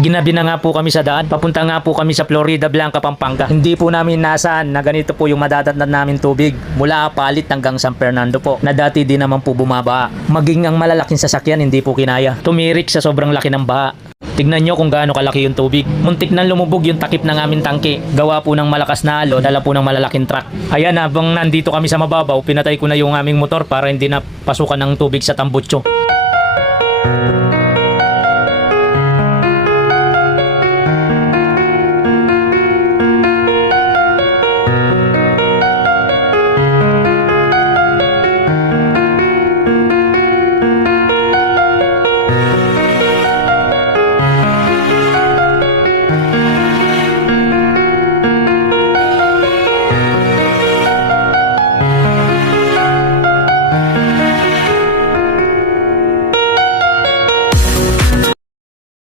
Ginabi na nga po kami sa daan. Papunta nga po kami sa Florida Blanca, Pampanga. Hindi po namin nasaan na ganito po yung madadatnan namin tubig. Mula Apalit hanggang San Fernando po. Na dati din naman po bumaba. Maging ang malalaking sasakyan hindi po kinaya. Tumirik sa sobrang laki ng baha. Tignan nyo kung gaano kalaki yung tubig. Muntik nang lumubog yung takip ng aming tangke. Gawa po ng malakas na alon, dala po ng malalaking truck. Ayan, habang nandito kami sa mababaw, pinatay ko na yung aming motor para hindi na pasukan ng tubig sa tambutso.